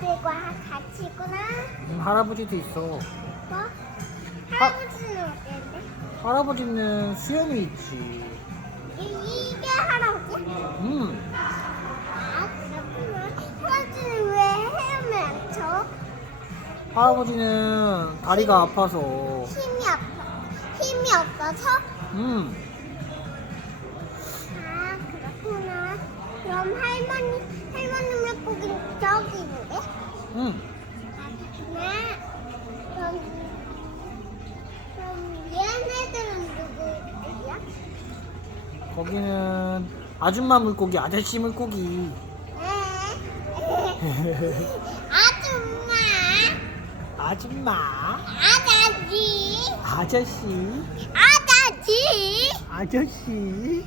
엄마들과 같이 있구나. 음, 할아버지도 있어. 뭐? 할아버지는 어땠는데? 할아버지는 수염이 있지. 이, 이게 할아버지? 음, 아 그렇구나. 할아버지는 왜 헤엄을 안 쳐? 할아버지는 다리가 아파서. 힘이 아파. 힘이 없어서? 음, 아 그렇구나. 그럼 할머니 할머니 있는데? 음. 나 그럼 그럼 얘네들은 누구야? 거기는 아줌마 물고기, 아저씨 물고기. 에? 아줌마 아줌마, 아저씨 아저씨, 아저씨 아저씨.